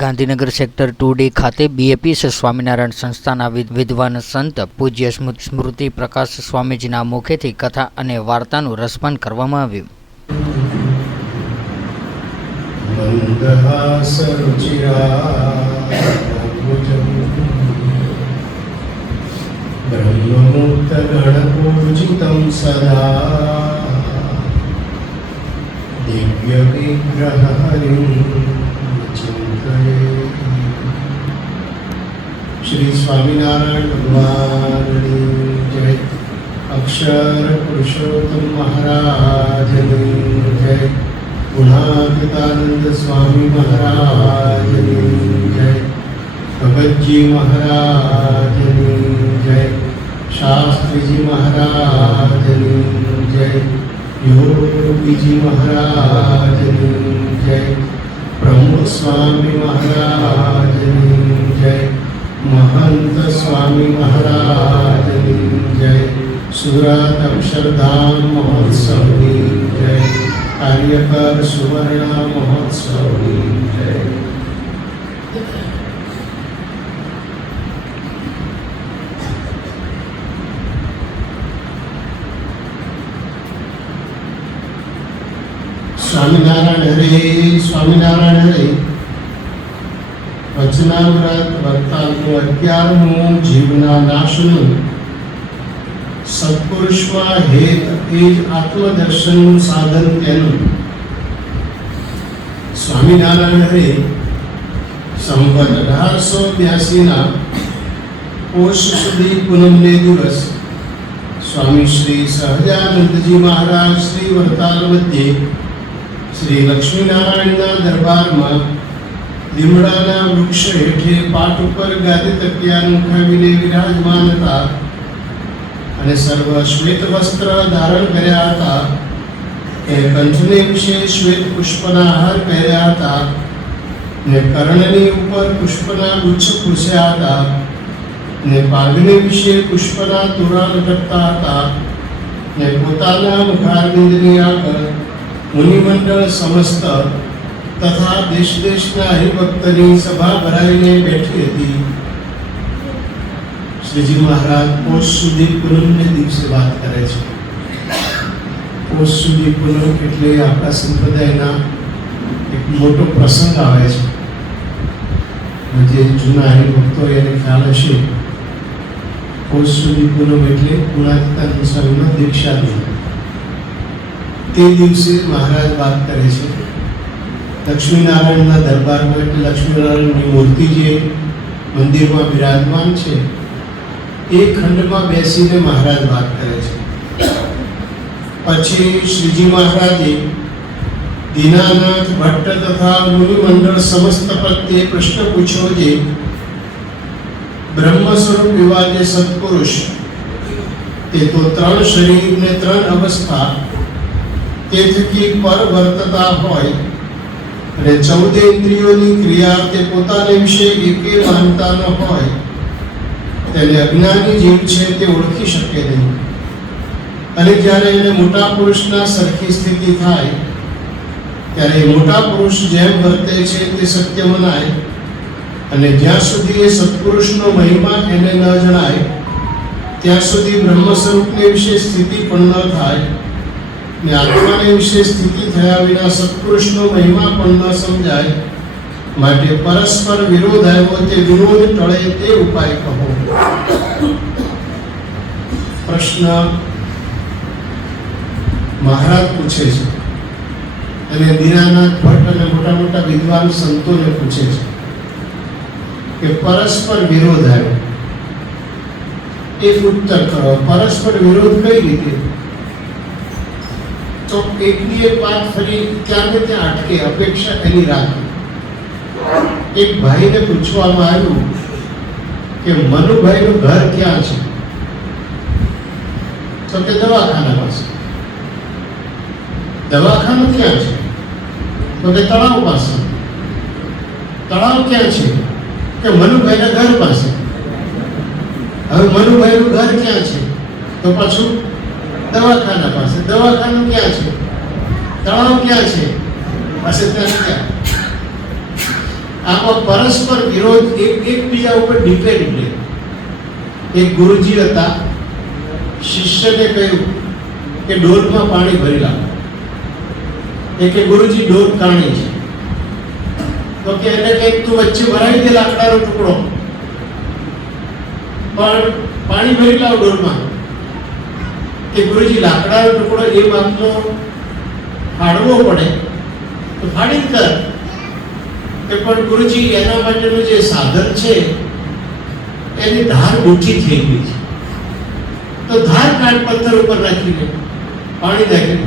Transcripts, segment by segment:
Gandhinagar sector 2D ખાતે BAPS Swaminarayan સંસ્થાના વિદ્વાન સંત પૂજ્ય સ્મૃતિ પ્રકાશ સ્વામીજીના મુખેથી કથા અને વાર્તાનું રસપાન કરવામાં આવ્યું. બ્રહ્મમુક્તગણપૂજિतं સદા દિવ્ય વિગ્રહ હરિં ચિંતયે. શ્રી સ્વામિનારાયણ ભગવાનની જય. અક્ષર પુરુષોત્તમ મહારાજની જય. ગુણાતીતાનંદ સ્વામી મહારાજની જય. ભગતજી મહારાજની જય. શાસ્ત્રીજી મહારાજની જય. યોગીજી મહારાજની જય. પ્રમુખ સ્વામી મહારાજની જય. મહંત સ્વામી મહારાજની જય. સુરત અક્ષરધામ મહોત્સવની જય. કાર્યકર સુવર્ણ મહોત્સવની જય. સ્વામિનારાયણ હરે, સ્વામિનારાયણ હરે. વચનામૃત વર્તાલનું 11મું જીવના નાશનું સત્પુરુષમાં હેત એ જ આત્મદર્શનનું સાધન તેનું. સ્વામિનારાયણ હરે સંવત 1882ના પોષ સુધી પૂનમને દિવસ સ્વામી શ્રી સહજાનંદજી મહારાજ શ્રી વરતાલ મધ્યે શ્રી લક્ષ્મીનારાયણના દરબારમાં લીમડાના વૃક્ષ હેઠે પાટ ઉપર ગાદી તકિયા મુખાવીને વિરાજમાન હતા અને સર્વ શ્વેત વસ્ત્ર ધારણ કર્યા હતા. એ કંઠને વિશે શ્વેત પુષ્પના હાર પહેર્યા હતા ને કર્ણની ઉપર પુષ્પના ગુચ્છ પૂછ્યા હતા ને પાઘને વિશે પુષ્પના તોરણ લટકતા હતા ને પોતાના મુખારવિંદની આગળ મુનિમંડળ સમસ્ત તથા દેશ દેશના હરિભક્તની સભા ભરાઈને બેઠી હતી. શ્રીજી મહારાજ પોષ સુધી પૂનમને દિવસે વાત કરે છે. પોષ સુધી પૂનમ એટલે આપણા સંપ્રદાયના એક મોટો પ્રસંગ આવે છે. જે જૂના હરિભક્તો એને ખ્યાલ હશે. પોષ સુધી પૂનમ એટલે ગુણાતીતાનંદ સ્વામીનો દીક્ષા દિન. તે દિવસે મહારાજ વાત કરે છે. લક્ષ્મીનારાયણના દરબારમાં એટલે લક્ષ્મીનારાયણની મૂર્તિ જે મંદિરમાં બિરાજમાન છે એ ખંડમાં બેસીને મહારાજ વાત કરે છે. પછી શ્રીજી મહારાજે દીનાનાથ ભટ્ટ તથા મુનિમંડળ સમસ્ત પ્રત્યે પ્રશ્ન પૂછ્યો જે બ્રહ્મ સ્વરૂપ એવા જે સત્પુરુષ તે તો 3 શરીર ને 3 અવસ્થા તે થકી પર વર્તતા હોય અને 14 ઇન્દ્રિયોની ક્રિયા તે પોતાને વિશે એકે માનતા ન હોય તેને અજ્ઞાની જીવ છે તે ઓળખી શકે નહીં. અને જ્યારે એને મોટા પુરુષના સરખી સ્થિતિ થાય ત્યારે મોટા પુરુષ જેમ વર્તે છે તે સત્ય મનાય અને જ્યાં સુધી એ સત્પુરુષનો મહિમા એને ન જણાય ત્યાં સુધી બ્રહ્મ સ્વરૂપની વિશે સ્થિતિ પણ ન થાય ને આત્માને વિશે સ્થિતિ થયા વિના સત્પુરુષનો મહિમા પણ ન સમજાય. માટે પરસ્પર વિરોધ આવ્યો તે વિરોધ ટળે તે ઉપાય કહો. પ્રશ્ન મહારાજ પૂછે છે અને દીનાનાથ ભટ્ટ અને મોટા મોટા વિદ્વાન સંતોને પૂછે છે કે પરસ્પર વિરોધ આવ્યો. એક ઉત્તર કરો. પરસ્પર વિરોધ કઈ રીતે? તો એકની એક વાત ફરી ત્યાં ને ત્યાં અટકે, અપેક્ષા એની રાખે. એક ભાઈને પૂછવામાં આવ્યું કે મનુભાઈનું ઘર ક્યાં છે? તો કે દવાખાના પાસે. દવાખાનું ક્યાં છે? તો કે તળાવ પાસે. તળાવ ક્યાં છે? કે મનુભાઈના ઘર પાસે. હવે મનુભાઈનું ઘર ક્યાં છે? તો પાછું દવાખાના પાસે. દવાખાનું ક્યાં છે? તળાવ ક્યાં છે? પાસે ત્યાં ક્યાં? આમાં પરસ્પર વિરોધ એકબીજા ઉપર ડિપેન્ડ. એક ગુરુજી હતા, શિષ્યને કહ્યું કે ડોલમાં પાણી ભરી લાવો. એ કે ગુરુજી ડોલ કાણી છે. તો કે એને કંઈક તું વચ્ચે ભરાવી દે લાકડાનો ટુકડો, પણ પાણી ભરી લાવ ડોલમાં. કે ગુરુજી લાકડાનો ટુકડો એ માપનો ફાડવો પડે તો ફાડી કર. કે પણ ગુરુજી એના માટેનું જે સાધન છે એની ધાર ઓછી થઈ ગઈ છે, તો ધાર કાઢ પથ્થર ઉપર નાખીને પાણી નાખીને.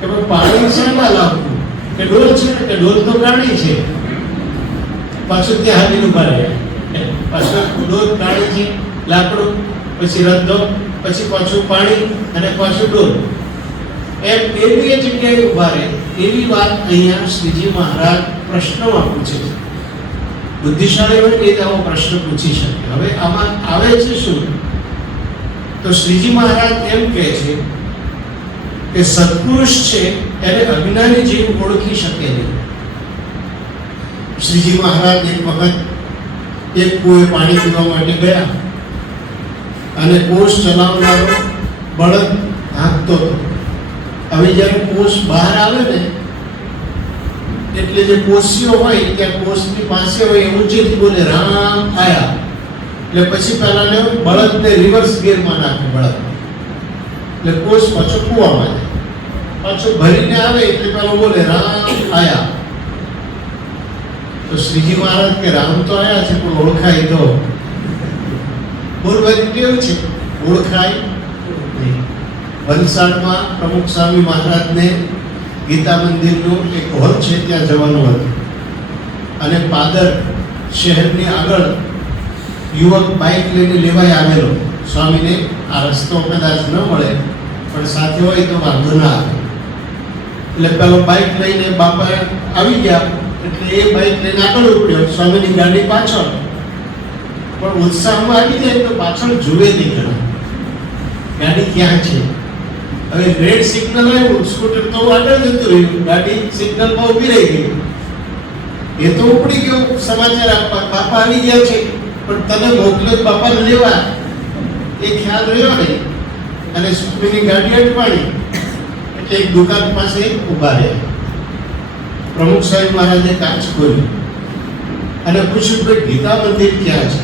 કે પાણી શેમાં લાવવું? કે ડોલ છે ને, કે ડોલ તો કાળી છે. પાછું ત્યાં હાલી ઉભા રહ્યા, પાછું ડોલ કાળી છે, લાકડું, પછી રદ્દો, પછી પાછું પાણી અને પાછું ડોલ. એમ એવી જગ્યાએ ઉભા રહે. એવી વાત અહીંયા શ્રીજી મહારાજ પ્રશ્નમાં પૂછે છે. બુદ્ધિશાળી હોય એ આવો પ્રશ્ન પૂછી શકે. હવે આમાં આવે છે શું? તો શ્રીજી મહારાજ એમ કહે છે કે સત્પુરુષ છે એને અજ્ઞાની જીવ ઓળખી શકે નહીં. શ્રીજી મહારાજ એક વખત એક કુએ પાણી પીવા માટે ગયા અને કોષ ચલાવનારો બળદ હાંકતો હતો. હવે જ્યારે કોષ બહાર આવે ને એટલે જે કોશીઓ હોય ત્યાં કોષની પાસે હોય એ ઊંચેથી બોલે રામ આયા. એટલે પછી પહેલા બળદને રિવર્સ ગિયરમાં નાખે બળદ, એટલે કોષ પાછો કૂવામાં જાય. પાછો ભરીને આવે એટલે પેલો બોલે રામ આયા. તો શ્રીજી મહારાજ કે રામ તો આયા છે પણ ઓળખાય તો બોલવાની ટેવ છે, ઓળખાય નહીં. વલસાડમાં પ્રમુખ સ્વામી મહારાજને ગીતા મંદિરનું એક હોલ છે ત્યાં જવાનું હતું અને પાદર શહેરની આગળ યુવક બાઇક લઈને લેવાય આવેલો. સ્વામીને આ રસ્તો કદાચ ન મળે પણ સાથે હોય તો વાંધો ના આવે. એટલે પેલો બાઇક લઈને બાપા આવી ગયા એટલે એ બાઇક લઈને આગળ ઉપડ્યો, સ્વામીની ગાડી પાછળ. પણ ઉત્સાહમાં આવી જાય તો પાછળ જુએ નહીં ઘણા ગાડી ક્યાં છે. હવે રેડ સિગ્નલ આવ્યું, સ્કૂટર તો આગળ જતું રહ્યું, ગાડી સિગ્નલમાં ઊભી રહી ગઈ. એ તો ઉપડી ગયો સમાચાર આપવા, બાપા આવી ગયા છે પણ તને મોકલ્યો બાપાને લેવા એ ખ્યાલ રહ્યો નહીં. અને સ્વામીની ગાડી અટવાણી એટલે એક દુકાન પાસે ઊભા રહ્યા. પ્રમુખ સ્વામી મહારાજે કાચ ખોલ્યું અને પૂછ્યું કે ગીતા મંદિર ક્યાં છે?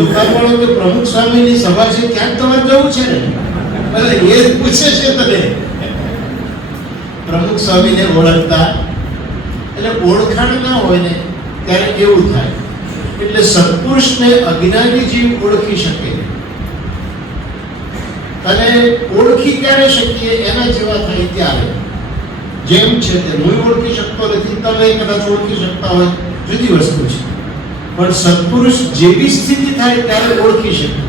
દુકાનવાળો કે પ્રમુખ સ્વામીની સભા છે ત્યાં તમારે જવું છે ને? એ પૂછે છે તને. પ્રમુખ સ્વામીને ઓળખતા એટલે ઓળખાણ ના હોય ને ત્યારે કેવું થાય. એટલે સત્પુરુષને અજ્ઞાની જીવ ઓળખી શકે. અને ઓળખી ક્યારે શકીએ? એના જેવા થાય ત્યારે. જેમ છે તે હું ઓળખી શકતો નથી, તમે કદાચ ઓળખી શકતા હોય, જુદી વસ્તુ છે. પણ સત્પુરુષ જેવી સ્થિતિ થાય ત્યારે ઓળખી શકે.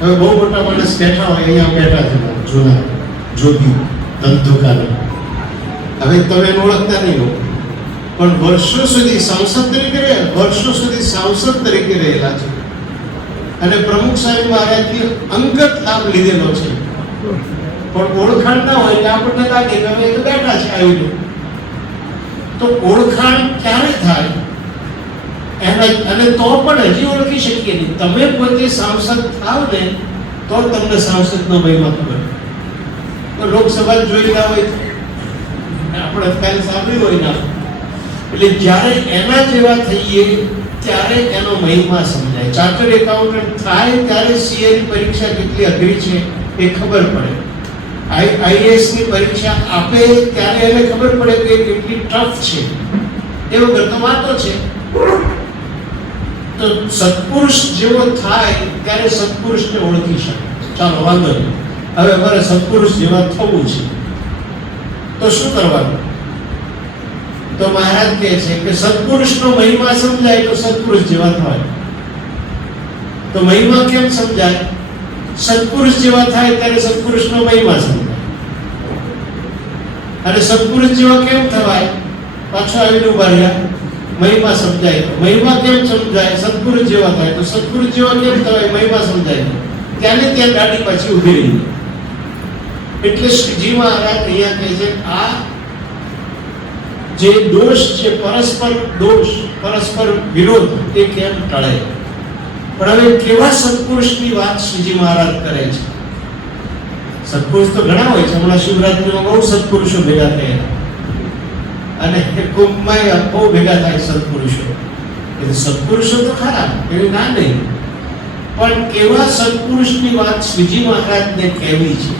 હવે બહુ મોટા માણસ બેઠા હોય, અહીંયા બેઠા છે જૂના જોગી ધંધુકાને. હવે તમે ઓળખતા નહીં હો પણ વર્ષો સુધી સાંસદ તરીકે રહેલા છે અને પ્રમુખ સ્વામી મહારાજની અંગત લાભ લીધેલો છે. પણ ઓળખાણ ના હોય એટલે આપણને લાગે કે હવે બેઠા છે આવીને. તો ઓળખાણ ક્યારે થાય અને તો પણ હજી ઓળખી શકીએ નહીં. તમે પોતે સાંસદ થાવ ને તો તમને સાંસદનો મહિમા ખબર. તો લોકસભા જોયેલા હોય આપણે અત્યારે સાંભળ્યું હોય ના, એટલે જ્યારે એના જેવા થઈએ ત્યારે એનો મહિમા સમજાય. ચાર્ટર્ડ એકાઉન્ટન્ટ થાય ત્યારે સીએ ની પરીક્ષા કેટલી અઘરી છે એ ખબર પડે. આઈએએસ ની પરીક્ષા આપે ત્યારે એને ખબર પડે કે કેટલી ટફ છે. એ વગર તો વાતો છે. તો સત્પુરુષ જેવો થાય ત્યારે સત્પુરુષને ઓળખી શકે. ચાલો વાંધો નહીં, હવે મારે સત્પુરુષ જેવા થવું છે તો શું કરવાનું? તો મહારાજ કહે છે કે સત્પુરુષનો મહિમા સમજાય તો સત્પુરુષ જેવા થવાય. તો મહિમા કેમ સમજાય? સત્પુરુષ જેવા થાય ત્યારે સત્પુરુષનો મહિમા સમજાય. અને સત્પુરુષ જેવા કેમ થવાય? પાછો આવીને ઉભા રહ્યા, મહિમા સમજાય. મહિમા કેમ સમજાય? સત્પુરુષ જેવા થાય. તો સત્પુરુષ જેવા કેમ થવાય? મહિમા સમજાય. ત્યારે ત્યાં ગાડી પાછી ઉભી રહી. એટલે શ્રીજી મહારાજ અહીંયા કહે છે આ જે દોષ છે, પરસ્પર દોષ, પરસ્પર વિરોધ, એ કેમ ટળે? પણ હવે કેવા સત્પુરુષની વાત શ્રીજી મહારાજ કરે છે. સત્પુરુષ તો ઘણા હોય છે. હમણાં શિવરાત્રીમાં બહુ સત્પુરુષો ભેગા થયા અને કુંભમાં બહુ ભેગા થાય સત્પુરુષો. એટલે સત્પુરુષો તો ખરા, એવી ના નહીં, પણ કેવા સત્પુરુષની વાત શ્રીજી મહારાજને કહેવી છે.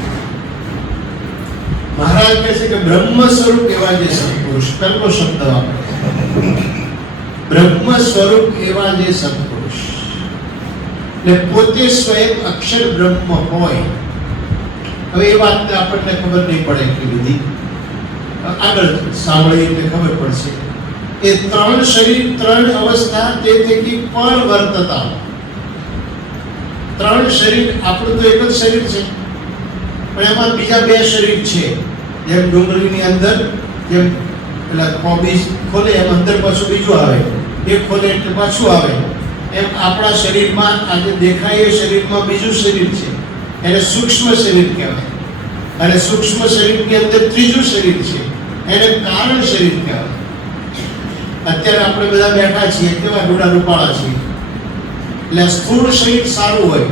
મહારાજ કહે છે કે બ્રહ્મ સ્વરૂપ એવા જે સત્પુરુષ, કલ્પ શબ્દ વાપરે, બ્રહ્મ સ્વરૂપ એવા જે સત્પુરુષ, ને પોતે સ્વયં અક્ષર બ્રહ્મ હોય. હવે એ વાત આપણને ખબર નહીં પડે એટલી બધી, આગળ સાંભળીને ખબર પડશે. એ ત્રણ શરીર, ત્રણ અવસ્થા, તે થકી પર વર્તતા. ત્રણ શરીર, આપણું તો એક જ શરીર છે, પણ એમાં બીજા બે શરીર છે. જેમ ડુંગળીની અંદર જેમ પેલા કોબીજ ખોલે એમ અંદર પાછું બીજું આવે, એ ખોલે એટલે પાછું આવે, એમ આપણા શરીરમાં આજે દેખાય એ શરીરમાં બીજું શરીર છે, એને સૂક્ષ્મ શરીર કહેવાય. અને સૂક્ષ્મ શરીરની અંદર ત્રીજું શરીર છે, એને કારણ શરીર કહેવાય. અત્યારે આપણે બધા બેઠા છીએ, કેવા ડોડા રૂપાળા છીએ. એટલે સ્થૂળ શરીર સારું હોય,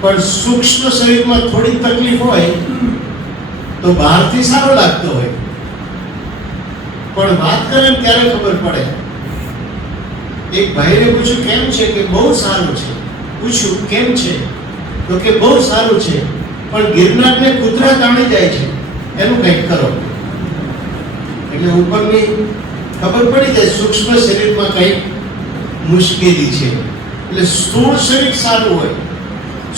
પણ સૂક્ષ્મ શરીરમાં થોડી તકલીફ હોય તો બહારથી સારો લાગતો હોય, પણ વાત કરે ત્યારે ખબર પડે. એક ભાઈને પૂછ્યું કેમ છે, કે બહુ સારું છે. પૂછ્યું કેમ છે, તો કે બહુ સારું છે, પણ ગિરનારને કૂતરા તાણી જાય છે, એનું કંઈક કરો. એટલે ઉપરની ખબર પડી જાય સૂક્ષ્મ શરીરમાં કંઈક મુશ્કેલી છે. એટલે સ્થૂળ શરીર સારું હોય,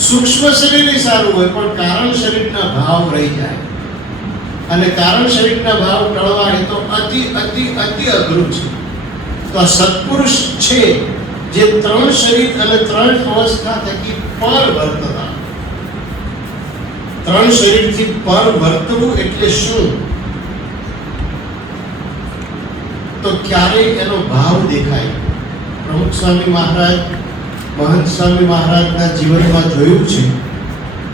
સૂક્ષ્મ શરીર સારું હોય, પણ કારણ શરીરના ભાવ રહી જાય. અને કારણ શરીરના ભાવ ટળવા એ તો અતિ અતિ અતિ અઘરું છે. તો આ સત્પુરુષ છે જે ત્રણ શરીર અને ત્રણ અવસ્થા થકી પર વર્તતા. ત્રણ શરીરથી પર વર્તવું એટલે શું? તો ક્યારેય એનો ભાવ દેખાય. પ્રમુખ સ્વામી મહારાજ, મહંત સ્વામી મહારાજના જીવનમાં જોયું છે,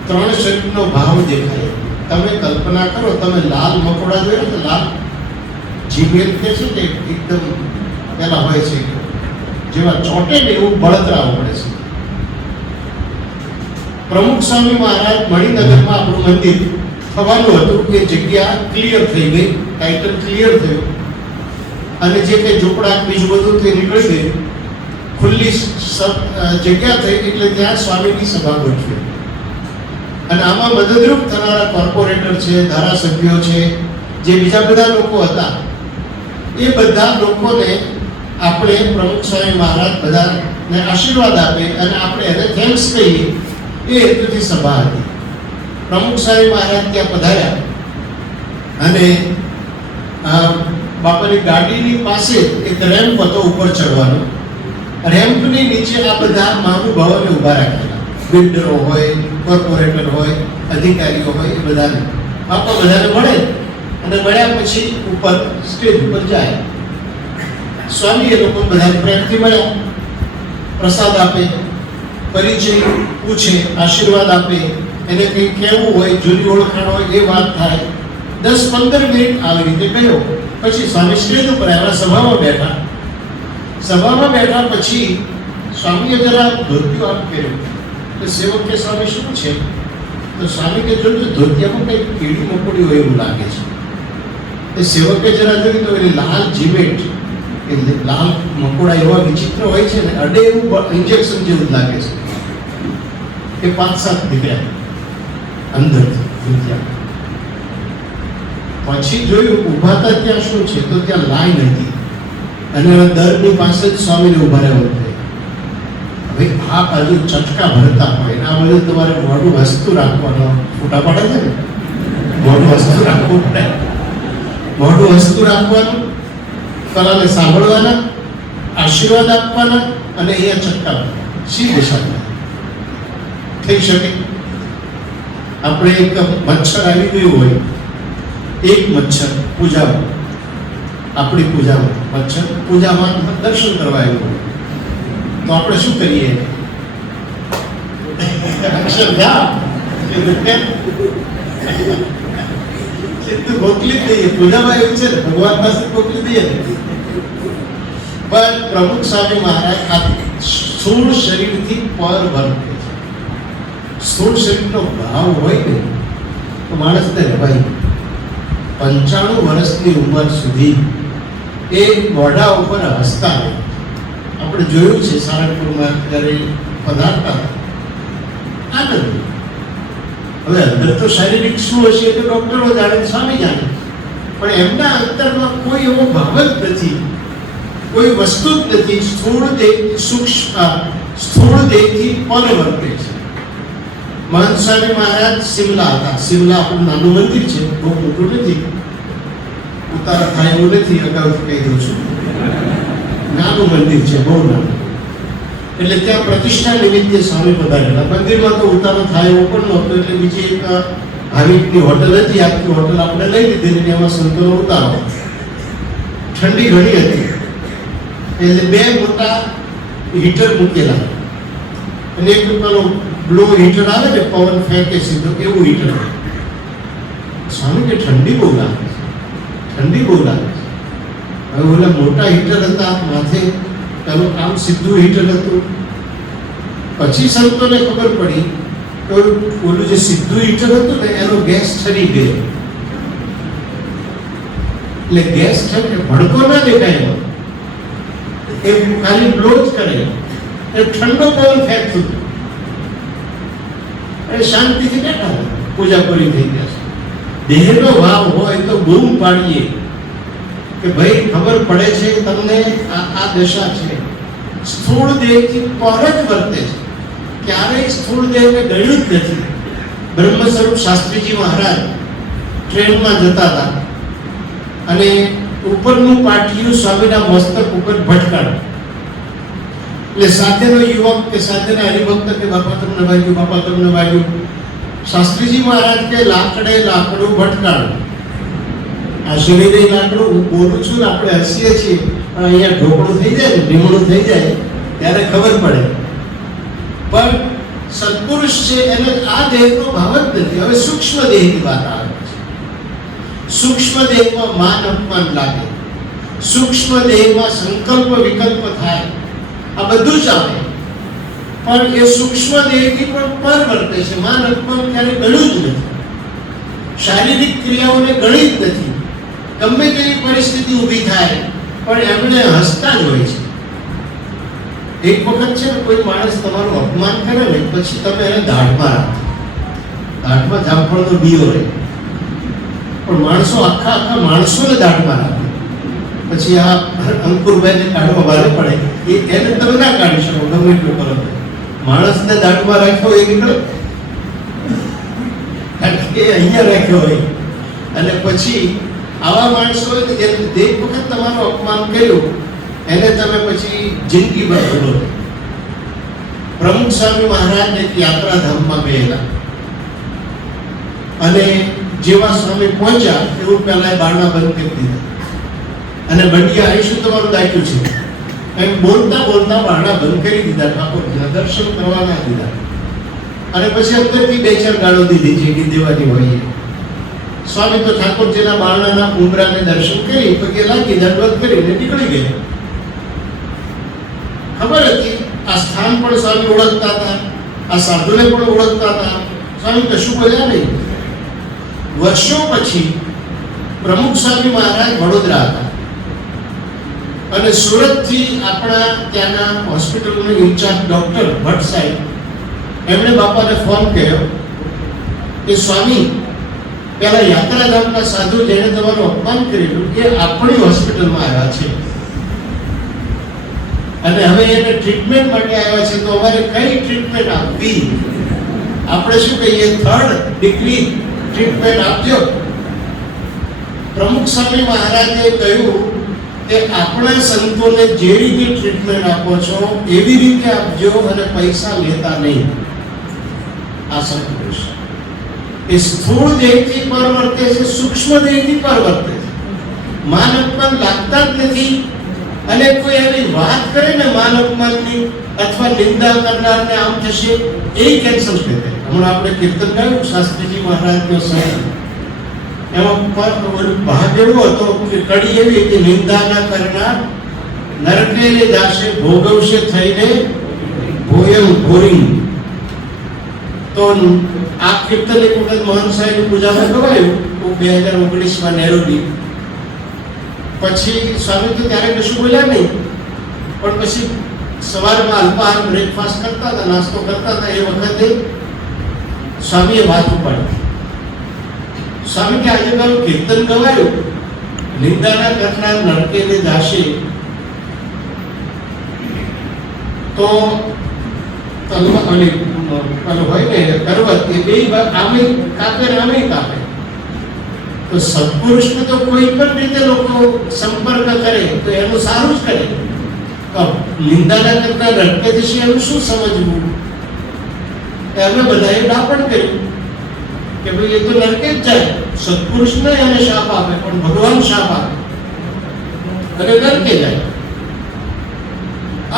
ત્રણ શરીરનો ભાવ દેખાય. તમે કલ્પના કરો, તમે લાલ મકોડા જોયા તો લાલ જીભેલ કે છે ને એકદમ પેલા હોય છે, જેવા ચોટે ને એવું બળતરા પડે છે. પ્રમુખ સ્વામી મહારાજ મણિનગરમાં આપણું મંદિર થવાનું હતું, એ જગ્યા ક્લિયર થઈ ગઈ, ટાઇટલ ક્લિયર થયું, અને જે કંઈ ઝૂંપડા બીજું બધું તે નીકળી ગયું, ખુલ્લી જગ્યા થઈ. એટલે ત્યાં સ્વામીની સભા ગોઠવી. અને આમાં મદદરૂપ થનારા કોર્પોરેટર છે, ધારાસભ્યો છે, જે બીજા બધા લોકો હતા, એ બધા લોકોને આપણે પ્રમુખ સ્વામી મહારાજ બધાને આશીર્વાદ આપે અને આપણે એને થેન્ક્સ કહીએ, એ હેતુથી સભા હતી. પ્રમુખ સ્વામી મહારાજ ત્યાં પધાર્યા અને બાપાની ગાડીની પાસે એક રેમ્પ હતો ઉપર ચડવાનો. રેમ્પની નીચે આ બધા મહાનુભાવોને ઊભા રાખેલા, બિલ્ડરો હોય, કોર્પોરેટર હોય, અધિકારીઓ હોય, એ બધાને બાપા બધાને મળે અને મળ્યા પછી ઉપર સ્ટેજ ઉપર જાય. સ્વામી એ લોકો બધા પ્રેમથી મળ્યા, પ્રસાદ આપે, પરિચય પૂછે, આશીર્વાદ આપે, એને કંઈ કહેવું હોય, જૂની ઓળખાણ હોય, એ વાત થાય. 10-15 મિનિટ આવી રીતે ગયો. પછી સ્વામી સ્ટેજ ઉપર આવ્યા, સભામાં બેઠા. સભામાં બેઠા પછી સ્વામીએ જરા ધોતિયું આમ કર્યું. તો સેવક કે સ્વામી શું છે? તો સ્વામી કે જોયું ધોતિયામાં કંઈક કીડી મકોડી હોય એવું લાગે છે. એ સેવકે જરા જોયું તો એ લાલ જીવેટ, એ લાલ મકોડા એવા વિચિત્ર હોય છે ને, અડે એવું ઇન્જેક્શન જેવું લાગે છે. એ 5-7 નીકળ્યા અંદર ધોતિયા. પછી જોયું ઊભા હતા ત્યાં શું છે, તો ત્યાં લાઈન હતી અને દરની પાસે જ સ્વામીને ઊભા રહેવું થાય. હવે આ બાજુ ચટકા ભરતા હોય, આ બાજુ તમારે મોઢું હસતું રાખવાનું. ફોટા પાડે છે ને, મોઢું હસતું રાખવું પડે. મોઢું હસતું રાખવાનું, કલાને સાંભળવાના, આશીર્વાદ આપવાના, અને અહીંયા ચટકા શી દિશામાં થઈ શકે. આપણે એક મચ્છર આવી ગયું હોય, એક મચ્છર પૂજામાં, આપણી પૂજામાં મચ્છર પૂજામાં દર્શન કરવા આવ્યું હોય, તો આપણે શું કરીએ? સીધું મોકલી જ દઈએ. પૂજામાં એવું છે ને, ભગવાન પાસે મોકલી દઈએ ને. પણ પ્રમુખ સ્વામી મહારાજ આ સ્થૂળ શરીરથી પર વર્તે છે. સ્થૂળ શરીરનો ભાવ હોય ને તો માણસને ભાઈ 95 વર્ષની ઉંમર સુધી એ મોઢા ઉપર હસતા રહે. આપણે જોયું છે સારંગપુરમાં જ્યારે પધારતા આનંદ. હવે અંદર તો શારીરિક શું હશે તો ડોક્ટરો જાણે, સ્વામી જાણે, પણ એમના અંતરમાં કોઈ એવો ભાવ જ નથી, કોઈ વસ્તુ જ નથી. સ્થૂળ દેહ સૂક્ષ્મ, સ્થૂળ દેહથી પર વર્તે છે. મહંત સ્વામી મહારાજ સિમલા હતા. સિમલા આપણું નાનું મંદિર છે, બહુ મોટું નથી, ઉતારા થાય એવું નથી, અગાઉથી કહી દઉં છું. નાનું મંદિર છે, બહુ નાનું. એટલે ત્યાં પ્રતિષ્ઠા નિમિત્તે સ્વામી પધારેલા. મંદિરમાં તો ઉતારો થાય એવું પણ નહોતો, એટલે બીજી એક ભાવિકની હોટલ હતી, આખી હોટલ આપણે લઈ લીધી, એમાં સંતોનો ઉતારો. ઠંડી ઘણી હતી એટલે 2 મોટા હીટર મૂકેલા, અને એક પેલો બ્લો હીટર આવે ને, પવન ફેંકે સીધો, એવું હીટર. સ્વામી કે ઠંડી બહુ લાગે છે, ઠંડી બહુ લાગે છે. હવે ઓલા મોટા હીટર હતા માથે, પેલું કામ સીધું હીટર હતું. પછી સંતોને ખબર પડી કે ઓલું જે સીધું હીટર હતું ને એનો ગેસ ઠરી ગયો. એટલે ગેસ ઠરે, ભડકો ના દેખાય એમાં, એ ખાલી બ્લો જ કરે, એ ઠંડો પવન ફેંકતું હતું. અને શાંતિથી બેઠા, પૂજા પૂરી થઈ ગયા છે. દેહનો ભાવ હોય તો બૂમ પાડીએ કે ભાઈ ખબર પડે છે કે તમને આ દશા છે. સ્થૂળ દેહથી પર જ વર્તે છે, ક્યારેય સ્થૂળ દેહને ગણ્યું જ નથી. બ્રહ્મ સ્વરૂપ શાસ્ત્રીજી મહારાજ ટ્રેનમાં જતા હતા અને ઉપરનું પાટિયું સ્વામીના મસ્તક ઉપર ભટકાડ્યું. એટલે સાથેનો યુવક કે સાથેના હરિભક્ત કે બાપા તમને વાગ્યું, બાપા તમને વાગ્યું. શાસ્ત્રીજી મહારાજ કે લાકડે લાકડું ભટકાડું. આ શરીરે લાકડું, હું બોલું છું ને આપણે હસીએ છીએ, પણ અહીંયા ઢોકળું થઈ જાય ને, લીમડું થઈ જાય ત્યારે ખબર પડે. પણ સત્પુરુષ છે એને આ દેહનો ભાવ જ નથી. હવે સૂક્ષ્મ દેહની વાત આવે છે. સૂક્ષ્મ દેહમાં માન અપમાન લાગે, સૂક્ષ્મ દેહમાં સંકલ્પ વિકલ્પ થાય, આ બધું જ આવે. પણ એ સૂક્ષ્મ દેહથી પણ પર વર્તે છે. માન અપમાન ક્યારે ગણ્યું જ નથી, શારીરિક ક્રિયાઓને ગણી જ નથી. ગમે તેવી પરિસ્થિતિ ઊભી થાય પણ એમણે હસતા જ હોય છે. એક વખત છે ને કોઈ માણસ તમારું અપમાન કરે ને પછી તમે એને દાઢમાં રાખો. દાઢમાં જામફળનો બીયો રહે, પણ માણસો આખા માણસોને દાઢમાં રાખે. પછી આ અંકુરભાઈને કાઢવા ભારે પડે, એને તમે ના કાઢી શકો ગમે એટલું કરો. માણસને દાઢમાં રાખ્યો એ નીકળે, કારણ કે અહીંયા રાખ્યો હોય. અને પછી આવા માણસો હોય કે જેને એક વખત તમારું અપમાન કર્યું એને તમે પછી જિંદગી ભર ભૂલો. પ્રમુખ સ્વામી મહારાજ એક યાત્રાધામમાં ગયેલા અને જેવા સ્વામી પહોંચ્યા એવું પહેલા બારણા બંધ કરી દીધા અને બંડિયા આવીશું તમારું દાખ્યું છે એમ બોલતા બોલતા બારણા બંધ કરી દીધા. ઠાકોરજીના દર્શન કરવા ના દીધા. અને પછી અંદરથી 2-4 ગાળો દીધી છે કે દેવાની હોય. સ્વામી તો ઠાકોરજીના બારણાના ઉમરાને દર્શન કરી પગે લાગી દંડવત કરીને નીકળી ગયા. ખબર હતી આ સ્થાન પણ સ્વામી ઓળખતા હતા, આ સાધુને પણ ઓળખતા હતા. સ્વામી કશું બોલ્યા નહીં. વર્ષો પછી પ્રમુખ સ્વામી મહારાજ વડોદરા હતા અને સુરતથી આપણા ત્યાંના હોસ્પિટલના ઇન્ચાર્જ ડોક્ટર ભટ્ટ સાહેબ એમણે બાપાને ફોન કર્યો કે સ્વામી પેલા યાત્રાધામના સાધુ જેને તમારું અપમાન કરેલું એ આપણી હોસ્પિટલમાં આવ્યા છે અને હવે એને ટ્રીટમેન્ટ માટે આવ્યા છે, તો અમારે કઈ ટ્રીટમેન્ટ આપવી? આપણે શું કહીએ, 3rd ડિગ્રી ટ્રીટમેન્ટ આપજો. પ્રમુખ સ્વામી મહારાજે કહ્યું કે આપણા સંતોને જે રીતે ટ્રીટમેન્ટ આપો છો એવી રીતે આપજો અને પૈસા લેતા નહીં. આ સત્પુરુષ એ સ્થૂળ દેહથી પર વર્તે છે, સૂક્ષ્મ દેહથી પર વર્તે છે. માન અપમાન લાગતા જ નથી. અને કોઈ એવી વાત કરે ને માન અપમાનની અથવા નિંદા કરનારને આમ થશે એ કેન્સલ કરી દે. હમણાં આપણે કીર્તન ગાયું શાસ્ત્રીજી મહારાજનો સંત, એમાં ભાગ એવો હતો કે કડી એવી કે નિંદા ન કરનાર નરકે ને જાશે ભોગવશે થઈને ભોયમ ભોરી. તો આ કીર્તન એક વખત મોહન સાહેબ પૂજામાં ગવાયું 2019 નેરોબી. પછી સ્વામી તો ત્યારે કશું બોલ્યા નહીં, પણ પછી સવારમાં અલ્પાહાર બ્રેકફાસ્ટ કરતા હતા, નાસ્તો કરતા હતા, એ વખતે સ્વામીએ વાત ઉપાડી. સ્વામી કે આજે મારું કીર્તન ગવાયું, નિંદા ન કરનાર નરકે ને જાશે, તો હોય ને પર્વત એ બે આમે કાપે ને આમે કાપે. તો સત્પુરુષને તો કોઈ પણ રીતે લોકો સંપર્ક કરે તો એનું સારું જ કરે. તો નિંદા ન કરતા નરકે જશે એનું શું સમજવું? અમે બધાએ ડાપણ કર્યું કે ભાઈ એ તો નરકે જ જાય. સત્પુરુષ ને એને શાપ આપે, પણ ભગવાન શાપ આપે અને નરકે જાય.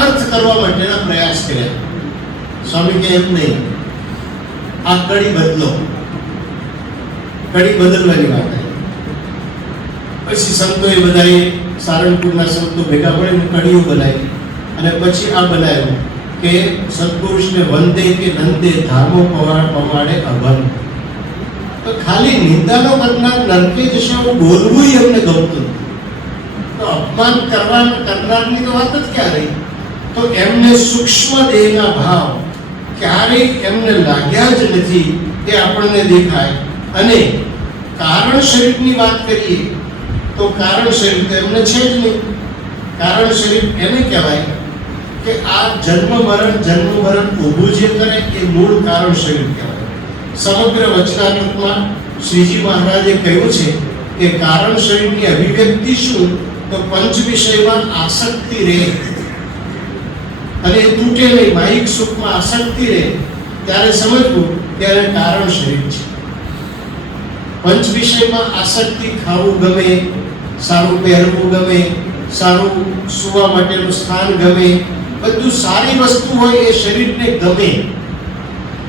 અર્થ કરવા માટેના પ્રયાસ કર્યા. સ્વામી કે એમ નહીં, આ કડી બદલો, કડી બદલવાની વાત આવી. પછી સંતોએ બધાએ સારંગપુરના સંતો ભેગા મળીને કડીઓ બનાવી અને પછી આ બનાવ્યું કે સત્પુરુષને વંદે કે નંદે ધામો પવાડે અભન. તો ખાલી નિંદાનો કરનાર નરકે જશે એવું બોલવું એમને ગમતું. તો અપમાન કરનારની તો વાત જ ક્યાં રહી? તો એમને સૂક્ષ્મ દેહના ભાવ ક્યારેય એમને લાગ્યા જ નથી, એ આપણને દેખાય. અને કારણ શરીરની વાત કરીએ તો કારણ શરીર તો એમને છે જ નહીં. કારણ શરીર એને કહેવાય કે આ જન્મ મરણ ઊભું જે કરે એ મૂળ કારણ શરીર કહેવાય. સમગ્ર વચનામૃતમાં શ્રીજી મહારાજે કહ્યું છે કે કારણ શરીરની અભિવ્યક્તિ શું? તો પંચ વિષયમાં આસક્તિ રહે અને એ તૂટે નહીં, માહિક સુખમાં આસક્તિ રહે, ત્યારે સમજવું કે એને કારણ શરીર છે. પંચ વિષયમાં આસક્તિ, ખાવું ગમે, સારું પહેરવું ગમે, સારું સુવા માટેનું સ્થાન ગમે, બધું સારી વસ્તુ હોય એ શરીરને ગમે,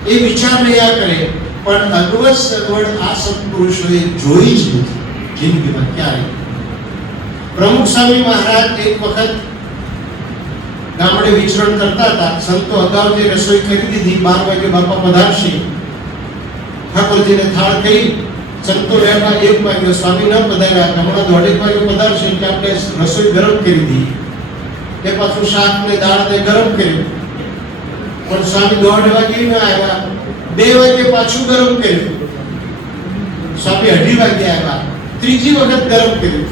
એ વિચાર રહ્યા કરે. પણ અગવડ સગવડ આ સત્પુરુષોએ જોઈ જ નથી જિંદગીમાં ક્યારેય. પ્રમુખ સ્વામી મહારાજ એક વખત ગામડે વિચરણ કરતા હતા. સંતો અગાઉથી રસોઈ કરી દીધી, 12 વાગે બાપા પધારશે. ઠાકોરજીને થાળ કરી, સંતો રહેવા 1 વાગ્યો, સ્વામી ન પધાર્યા, હમણાં 1:30 વાગે પધારશે એટલે આપણે રસોઈ ગરમ કરી દીધી. એ પાછું શાક ને દાળ ને ગરમ કર્યું, પણ સ્વામી 1:30 વાગે ન આવ્યા. 2 વાગે પાછું ગરમ કર્યું, સ્વામી 2:30 વાગે આવ્યા. ત્રીજી વખત ગરમ કર્યું.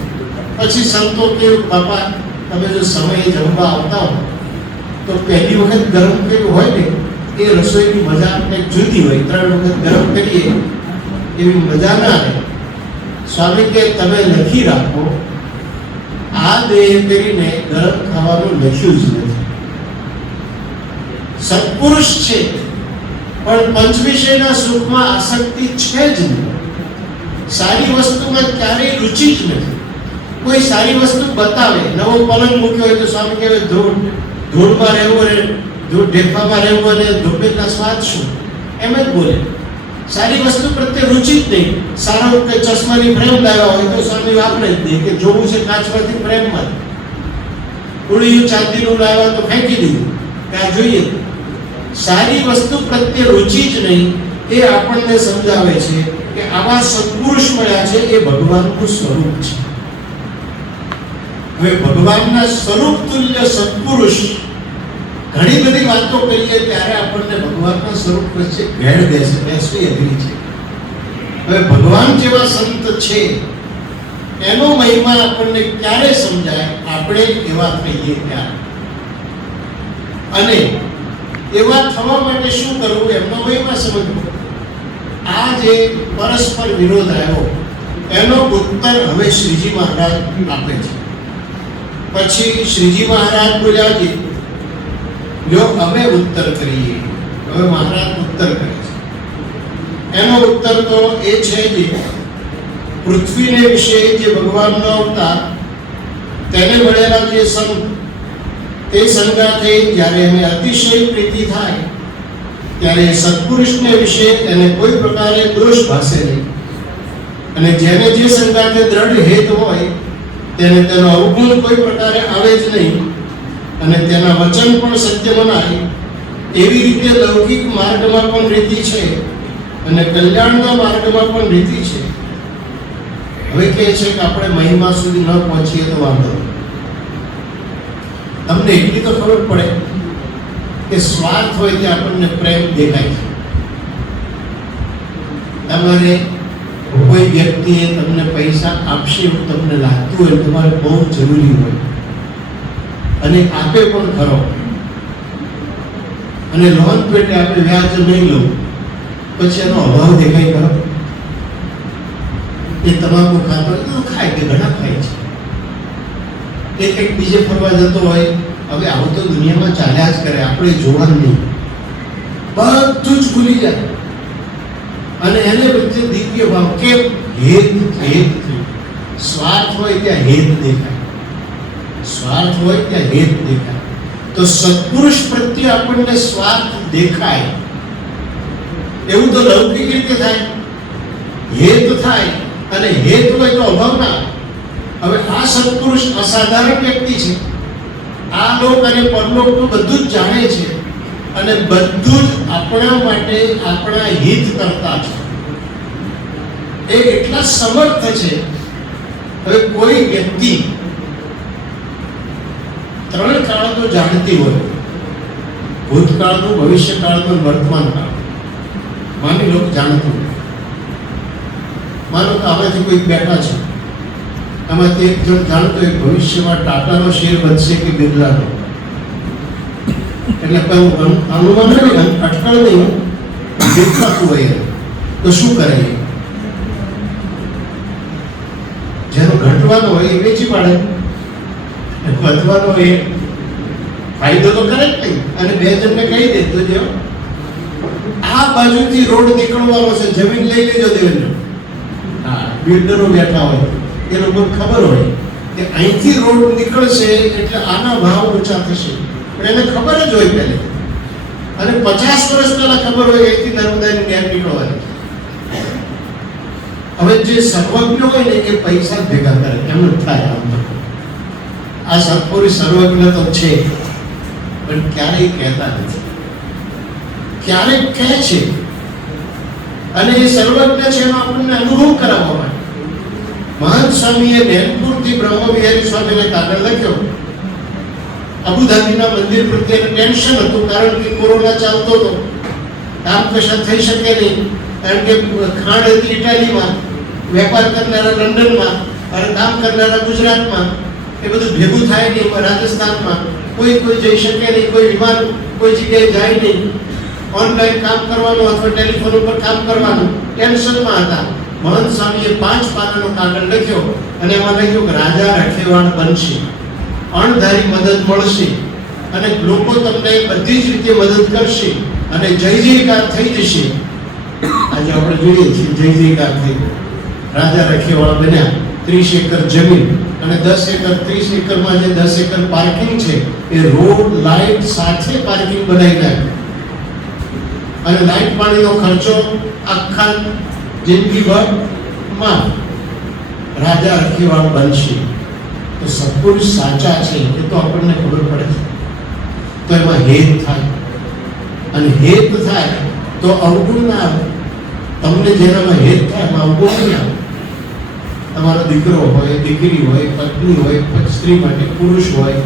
પછી સંતો કે બાપા તમે જો સમયે જમવા આવતા હો તો પહેલી વખત ગરમ કર્યું હોય ને એ રસોઈની મજા કંઈક જુદી હોય. 3 વખત ગરમ કરીએ એવી મજા ના આવે. સ્વામી કે તમે લખી રાખો, આ દેહ કરીને ગરમ ખાવાનું લખ્યું જ નથી. સત્પુરુષ છે પણ પંચ વિષયના સુખમાં આસક્તિ છે જ નહીં. સારી વસ્તુમાં ક્યારેય રુચિ જ નથી. કોઈ સારી વસ્તુ બતાવે, નવો પલંગ મૂક્યો હોય તો સ્વામી કહેવાય ધૂળમાં રહેવું અને ઢેફામાં રહેવું અને ધૂળના સ્વાદ શું, એમ જ બોલે. સારી વસ્તુ પ્રત્યે રુચિ જ નહીં. સારો કે ચશ્માની ફ્રેમ લાવ્યા હોય તો સ્વામી વાપરે જ નહીં, કે જોવું છે કાચમાંથી ફ્રેમમાં. ઉડિયું ચાંદીનું લાવ્યા તો ફેંકી દીધું કે આ જોઈએ. સારી વસ્તુ પ્રત્યે રુચિ જ નહીં, એ આપણને સમજાવે છે કે આવા સત્પુરુષ મળ્યા છે એ ભગવાનનું સ્વરૂપ છે. હવે ભગવાનના સ્વરૂપ તુલ્ય સત્પુરુષ ઘણી બધી વાતો કરીએ ત્યારે આપણને ભગવાનના સ્વરૂપ વચ્ચે ભેળ બેસવી અઘરી છે. હવે ભગવાન જેવા સંત છે એનો મહિમા આપણને ક્યારે સમજાય? આપણે એવા થઈએ ત્યારે. અને એવા થવા માટે શું કરવું? એમનો મહિમા સમજવો. આ જે પરસ્પર વિરોધ આવ્યો એનો ઉત્તર હવે શ્રીજી મહારાજ આપે છે. પછી શ્રીજી મહારાજ બોલ્યા છે, જો અમે ઉત્તર કરીએ. હવે મહારાજ ઉત્તર કરે છે. એનો ઉત્તર તો એ છે કે પૃથ્વીને વિશે જે ભગવાનનો અવતાર તેને મળેલા જે સંત, તે સંગાથે જ્યારે એને અતિશય પ્રીતિ થાય ત્યારે સત્પુરુષને વિશે એને કોઈ પ્રકારે દોષ ભાસે નહીં. અને જેને જે સંગાથે દ્રઢ હેત હોય તેને તેનો અવગુણ કોઈ પ્રકારે આવે જ નહીં, અને તેના વચન પણ સત્ય મનાય. એવી રીતે લૌકિક માર્ગમાં પણ રીતિ છે અને કલ્યાણના માર્ગમાં પણ રીતિ છે. હવે કહે છે કે આપણે મહિમા સુધી ન પહોંચીએ તો વાંધો નહીં. તમને એટલી તો ખબર પડે કે સ્વાર્થ હોય ત્યાં આપણને પ્રેમ દેખાય છે. તમારે કોઈ વ્યક્તિએ તમને પૈસા આપશે એવું તમને લાગતું હોય, તમારે બહુ જરૂરી હોય અને આપે પણ ખરો, અને લોન પેટે આપણે વ્યાજ નહીં લઉં, પછી એનો અભાવ દેખાય ખરો. એ તમાકુ ખાતો ખાય કે ઘણા ખાય છે, એ કંઈક બીજે ફરવા જતો હોય. હવે આવું તો દુનિયામાં ચાલ્યા જ કરે, આપણે જોવાનું નહીં, બધું જ ભૂલી જાય. અને એને વચ્ચે દિવ્ય ભાવ, કેમ? હેત. સ્વાર્થ હોય ત્યાં હેત દેખાય, સ્વાર્થ હોય ત્યાં હેત દેખાય. તો સત્પુરુષ પ્રત્યે આપણને સ્વાર્થ દેખાય એવું તો લૌકિક રીતે થાય, હેત થાય. અને હેત હોય તો અભાવ ના. હવે આ સત્પુરુષ અસાધારણ વ્યક્તિ છે, આ લોક અને પરલોકનું બધું જ જાણે છે, અને બધું જ આપણા માટે આપણા હિત કરતા છે. એ એટલા સમર્થ છે. હવે કોઈ વ્યક્તિ ત્રણ કાળ તો જાણતી હોય, ભૂતકાળનું, ભવિષ્યકાળનું, વર્તમાન કાળ. માની લો જાણતું. માનો કે આમાંથી કોઈ બેઠા છે, આમાંથી એક જણ જાણતો હોય ભવિષ્યમાં ટાટાનો શેર વધશે કે બિરલાનો. એટલે કોઈ અનુમાન નહીં, અટકળ નહીં, દેખાતું હોય તો શું કરે? જેનો ઘટવાનો હોય એ વેચી પાડે, વધવાનો હોય ફાયદો તો કરે જ નહીં. અને બે જણને કહી દે તો જો આ બાજુથી રોડ નીકળવાનો છે, જમીન લઈ લેજો દેવેન્દ્ર. હા, બિલ્ડરો બેઠા હોય, એ લોકોને ખબર હોય કે અહીંથી રોડ નીકળશે એટલે આના ભાવ ઓછા થશે, પણ એને ખબર જ હોય પહેલે. અને 50 વર્ષ પહેલા ખબર હોય અહીંથી નર્મદાની ડેમ નીકળવાની. હવે જે સર્વજ્ઞ હોય ને એ પૈસા ભેગા કરે, એમ જ થાય. આમ તો આ સત્પુરુષ સર્વજ્ઞ તો છે, પણ ક્યારેય કહેતા નથી, ક્યારેક કહે છે. અને એ સર્વજ્ઞ છે એનો આપણને અનુભવ કરાવવા માટે મહાન સ્વામીએ નૈનપુરથી બ્રહ્મવિહારી સ્વામીને કાગળ લખ્યો. અબુધાબીના મંદિર પ્રત્યે ટેન્શન હતું, કારણ કે કોરોના ચાલતો હતો, કામ કશા થઈ શકે નહીં. કારણ કે ખાંડ હતી ઇટાલીમાં, વેપાર કરનારા લંડનમાં, અને કામ કરનારા ગુજરાતમાં. એ બધું ભેગું થાય નહીં. રાજસ્થાનમાં કોઈ જઈ શકે નહીં, કોઈ વિમાન કોઈ જગ્યાએ જાય નહીં. ઓનલાઈન કામ કરવાનું અથવા ટેલિફોન ઉપર કામ કરવાનું, ટેન્શનમાં હતા. મહંત સ્વામીએ 5 પાનાનો કાગળ લખ્યો, અને એમાં લખ્યું કે રાજા રખેવાળ બનશે, અણધારી મદદ મળશે, અને લોકો તમને બધી જ રીતે મદદ કરશે, અને જય જયકાર થઈ જશે. આજે આપણે જોઈએ છીએ જય જયકાર થઈ. રાજા રખેવાળ બન્યા, 30 એકર જમીન, અને 10 એકર 30 એકરમાં જે 10 એકર પાર્કિંગ છે એ રોડ લાઇટ સાથે પાર્કિંગ બનાવી નાખ્યું. અને લાઇટ પાણીનો ખર્ચો આખા જિંદગીભરમાં રાજા રખેવાળ બનશે. તો સત્પુરુષ સાચા છે એ તો આપણને ખબર પડે છે. તો એમાં હેત થાય, અને હેત થાય તો અવગુણ ના આવે. તમને જેનામાં હેત થાય એમાં અવગુણ નહીં આવે. તમારો દીકરો હોય, દીકરી હોય, પત્ની હોય, સ્ત્રી માટે પુરુષ હોય,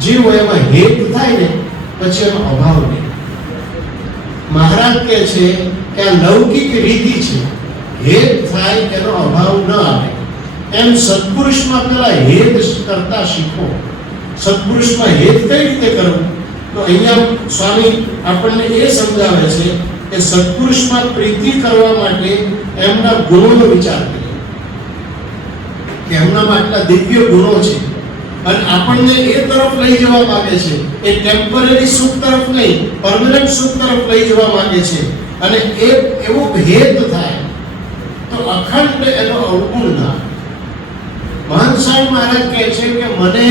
જે હોય એમાં હેત થાય ને પછી એનો અભાવ નહીં. મહારાજ કહે છે કે આ લૌકિક રીતિ છે, હેત થાય એનો અભાવ ન આવે. એમ સત્પુરુષમાં પેલા હેત કરતા શીખો. સત્પુરુષમાં હેત કઈ રીતે કરવું? તો અહીંયા સ્વામી આપણને એ સમજાવે છે કે સત્પુરુષમાં પ્રીતિ કરવા માટે એમના ગુણોનો વિચાર કરીએ કે એમનામાં આટલા દિવ્ય ગુણો છે, અને આપણને એ તરફ લઈ જવા માંગે છે. એ ટેમ્પરરી સુખ તરફ નહીં, પરમનન્ટ સુખ તરફ લઈ જવા માંગે છે. અને એ એવો ભેદ થાય તો અખંડ એનો અવગુણ ના. મહંત સ્વામી મહારાજ કહે છે કે મને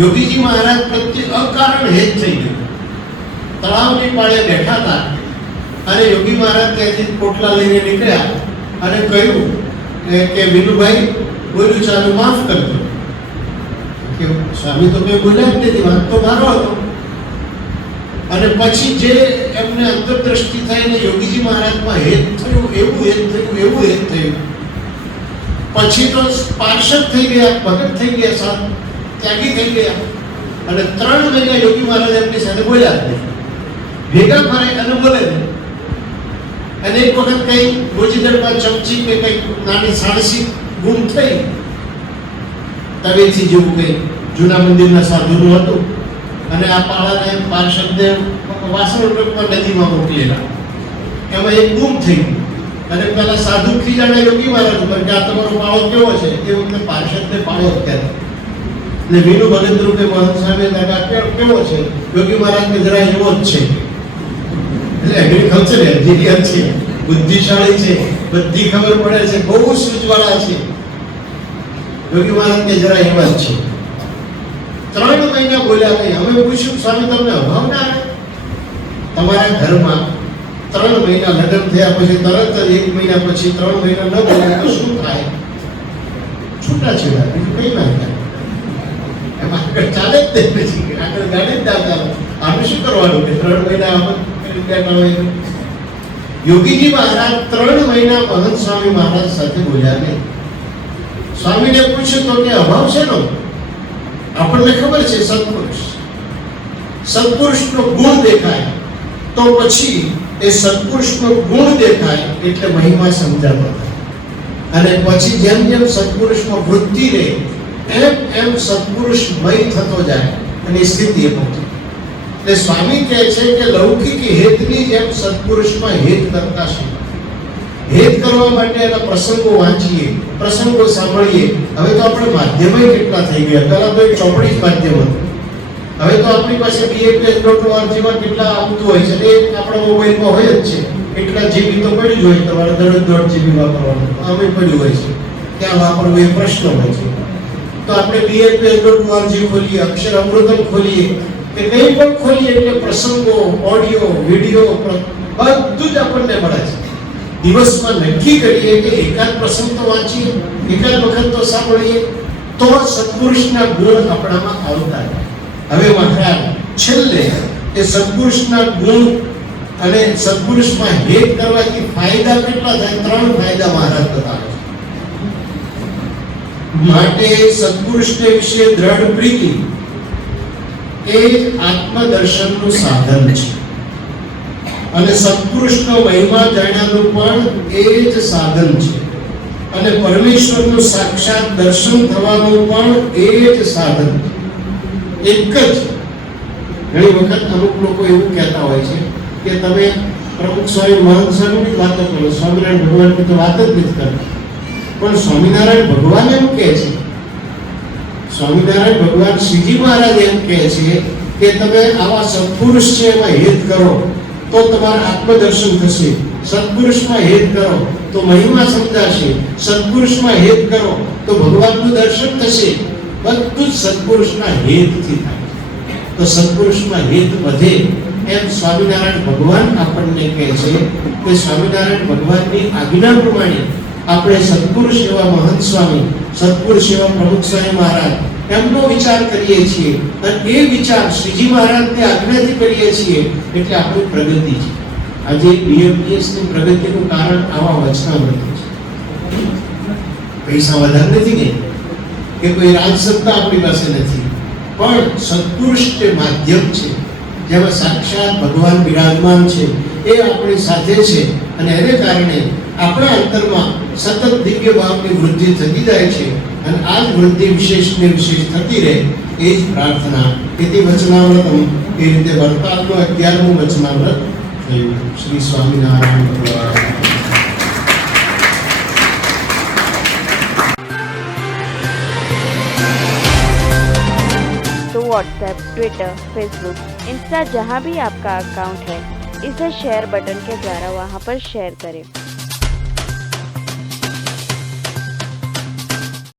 યોગીજી મહારાજ પ્રત્યે અકારણ હેત થઈ ગયું. તળાવની પાળે બેઠા હતા, અને યોગી મહારાજ ત્યાંથી પોટલા લઈને નીકળ્યા, અને કહ્યું કે વિનુભાઈ બોલ્યું ચાલો માફ કરજો, કે સ્વામી તો મેં બોલ્યા જ નથી, વાત તો મારો હતો. અને પછી જે એમને અંતરદ્રષ્ટિ થઈ ને યોગીજી મહારાજમાં હેત થયું, એવું હેત થયું, એવું હેત થયું. પછી તો પાર્ષદ થઈ ગયા, ભગત થઈ ગયા, સાહેબ ત્યાગી થઈ ગયા. અને 3 મહિના યોગી મહારાજ એમની સાથે બોલ્યા જ નહીં, ભેગા ફરે અને બોલે નહીં. અને એક વખત કઈ ગોજીદળમાં ચમચી કે કઈ નાની સાણસી ગુમ થઈ, તવેથી જેવું કઈ જૂના મંદિરના સાધુનું હતું, અને આ પાળાને પાર્ષદને વાસણમાં નદીમાં મોકલેલા, એમાં એક ગુમ થઈ ગયું. અને પેલા સાધુ ખીજાણા યોગી મહારાજ ઉપર કે આ તમારો પાળો કેવો છે, એ વખતે પાર્ષદને પાળો અત્યારે એટલે વિનુ ભગત રૂપે મહંત સ્વામી કેવો છે, યોગી મહારાજને જરા એવો જ છે. એટલે એગ્રીકલ્ચર એન્જિનિયર છે, બુદ્ધિશાળી છે, બધી ખબર પડે છે, બહુ સૂઝવાળા છે. યોગી મહારાજને જરા એવા જ છે. 3 મહિના બોલ્યા નહીં. અમે પૂછ્યું સ્વામી તમને અભાવ ના આવે? તમારા ઘરમાં 3 મહિના લગ્ન થયા પછી તરત જ 1 મહિના પછી 3 મહિના ન બોલ્યા તો શું થાય? છૂટાછેડા, બીજું કઈ ના થાય. એમાં આગળ ચાલે જ નહીં, પછી આગળ ગાડી જ ના ચાલે. આનું શું કરવાનું કે 3 મહિના યોગીજી મહારાજ 3 મહિના મહંત સ્વામી મહારાજ સાથે બોલ્યા નહીં. સ્વામીને પૂછ્યું તો કે અભાવ છે નો? આપણને ખબર છે સત્પુરુષનો ગુણ દેખાય તો પછી એ સત્પુરુષનો ગુણ દેખાય એટલે મહિમા સમજાતો થાય. અને પછી જેમ જેમ સત્પુરુષમાં વૃદ્ધિ રહે એમ એમ સત્પુરુષમય થતો જાય અને સ્થિતિ એ પહોંચે. એટલે સ્વામી કહે છે કે લૌકિક હેતની જેમ સત્પુરુષમાં હેત કરતા શીખો. હેત કરવા માટે એના પ્રસંગો વાંચીએ, પ્રસંગો સાંભળીએ. હવે તો આપણે માધ્યમય કેટલા થઈ ગયા, પહેલા તો એક ચોપડી જ માધ્યમ હતું. હવે તો આપણી પાસે BAPS.org જેવા કેટલા આવતું હોય છે, એ આપણા મોબાઈલમાં હોય જ છે. એટલા જીબી તો પડ્યું જ હોય, તમારે દરરોજ 1.5 GB વાપરવાનું આમે પડ્યું હોય છે. ક્યાં વાપરવું એ પ્રશ્ન હોય છે. તો આપણે BAPS.org ખોલીએ, અક્ષર અમૃતમ ખોલીએ કે કંઈ પણ ખોલીએ એટલે પ્રસંગો, ઓડિયો, વિડીયો બધું જ આપણને મળે છે. દિવસમાં નક્કી કરીએ કે એકાદ પ્રસંગ તો વાંચીએ, એકાદ વખત તો સાંભળીએ, તો સત્પુરુષના ગુણ આપણામાં આવતા જાય. હવે મહારાજ છેલ્લે એ સત્પુરુષના ગુણ અને સત્પુરુષમાં હેત કરવાથી ફાયદા કેટલા થાય? 3 ફાયદા મહારાજ બતાવે છે. માટે સત્પુરુષને વિશે દ્રઢ પ્રીતિ એ આત્મદર્શનનું સાધન છે. અને સત્પુરુષનો મહિમા જાણ્યાનું પણ એ જ સાધન છે. અને પરમેશ્વરનું સાક્ષાત દર્શન થવાનું પણ એ જ સાધન છે. એક જ. ઘણી વખત અમુક લોકો એવું કહેતા હોય છે કે તમે પ્રમુખ સ્વામી મહંત સ્વામીની વાતો કરો, સ્વામિનારાયણ ભગવાનની તો વાત જ નથી કરતા. પણ સ્વામિનારાયણ ભગવાન એમ કહે છે, સ્વામિનારાયણ ભગવાન શ્રીજી મહારાજ એમ કહે છે કે તમે આવા સત્પુરુષ છે એમાં હેત કરો તો તમારું આત્મદર્શન થશે. સત્પુરુષમાં હેત કરો તો મહિમા સમજાશે. સત્પુરુષમાં હેત કરો તો ભગવાનનું દર્શન થશે. બધું જ સત્પુરુષના હેતથી થાય. તો સત્પુરુષમાં હેત વધે એમ સ્વામિનારાયણ ભગવાન આપણને કહે છે કે સ્વામિનારાયણ ભગવાનની આજ્ઞા પ્રમાણે આપણે સત્પુરુષ એવા મહંત સ્વામી, સત્પુરુષ એવા પ્રમુખ સ્વામી મહારાજ એમનો વિચાર કરીએ છીએ. અને એ વિચાર શ્રીજી મહારાજની આજ્ઞાથી કરીએ છીએ એટલે આપણી પ્રગતિ છે. આજે BAPSની પ્રગતિનું કારણ આવા વચનામૃત છે. પૈસા વધારે નથી કે કોઈ રાજસત્તા આપણી પાસે નથી, પણ સત્પુરુષ જે માધ્યમ છે, જેમાં સાક્ષાત ભગવાન બિરાજમાન છે, એ આપણી સાથે છે. અને એને કારણે આપણા અંતરમાં સતત દિવ્ય ભાવની વૃદ્ધિ થતી જાય છે. અને આ જ વૃદ્ધિ વિશેષને વિશેષ થતી રહે એ જ પ્રાર્થના. એથી વચનામૃતમ એ રીતે વરતાલનું 11મું વચનામૃત થયું. શ્રી સ્વામિનારાયણ ભગવાન. तो व्हाट्सएप, ट्विटर, फेसबुक, इंस्टा जहाँ भी आपका अकाउंट है, इसे शेयर बटन के द्वारा वहाँ पर शेयर करें